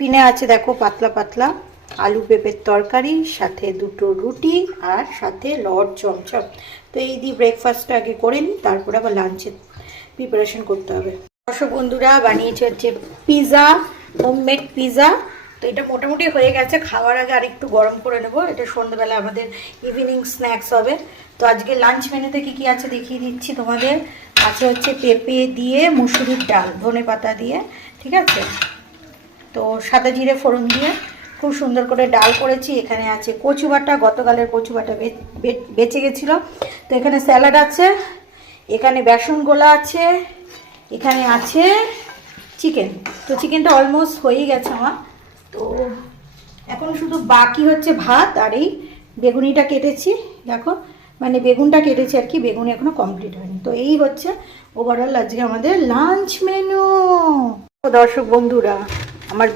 টিফিনে আছে দেখো পাতলা পাতলা আলু পেঁপের তরকারি, সাথে দুটো রুটি আর সাথে লড চমচম। তো এই দিয়ে ব্রেকফাস্টটা আগে করে নিই, তারপরে আবার লাঞ্চের প্রিপারেশন করতে হবে। দর্শক বন্ধুরা বানিয়েছে হচ্ছে পিৎজা, হোমমেড পিৎজা। তো এটা মোটামুটি হয়ে গেছে, খাওয়ার আগে আরেকটু গরম করে নেব। এটা সন্ধ্যেবেলা আমাদের ইভিনিং স্ন্যাক্স হবে। তো আজকে লাঞ্চ মেনুতে কী কী আছে দেখিয়ে দিচ্ছি তোমাদের। আছে হচ্ছে পেঁপে দিয়ে মুসুরির ডাল, ধনে পাতা দিয়ে, ঠিক আছে। তো সাদা জিরে ফোড়ন দিয়ে খুব সুন্দর করে ডাল করেছি। এখানে আছে কচু বাটা, গতকালের কচু বাটা বেঁচে গেছিলো। তো এখানে স্যালাড আছে, এখানে বেসন গোলা আছে, এখানে আছে চিকেন। তো চিকেনটা অলমোস্ট হয়েই গেছে আমার। তো এখন শুধু বাকি হচ্ছে ভাত আর এই বেগুনিটা কেটেছি দেখো, মানে বেগুনটা কেটেছি আর কি, বেগুনি এখনো কমপ্লিট হয়নি। তো এই হচ্ছে ওভারঅল আজকে আমাদের লাঞ্চ মেনু। দর্শক বন্ধুরা আমার